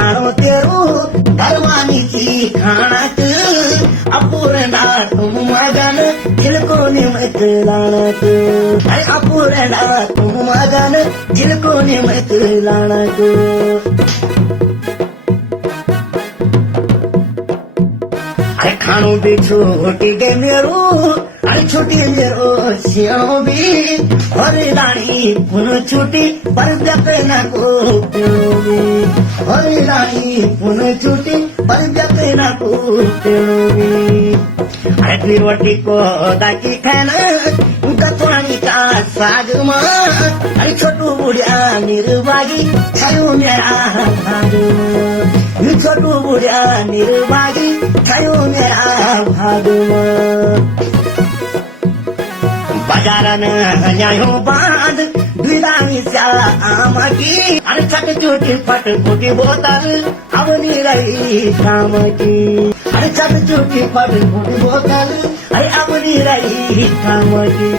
आणो तेरू धर्मानीची खाणात अपूर्णा तुम मगन जिलकोनी मत लाणत अरे अपूर्णा तुम मगन जिलकोनी मत लाणत अरे खाणो भी छोटी के मेरो अरे छोटी मेरो सियाणो भी हरे रानी पुन छुटी पर जपे न को प्योगी हरे रानी पुन छुटी पर जपे न को प्योगी अरे फिरवटी को दाकी खाना गतवाणी का साग मा अरे छोटू बुढ़िया निर्भागी छायो मेरा भाग छोटू बुढ़िया निर्भागी छायो मेरा भाग बाजारन न्यायो बांध द्विदामीच्या आमाकी अरे छट छोटी फटफुटी बोतल अवनी रही कामकी अरे छट छोटी फटफुटी बोतल अरे अवनी रही कामकी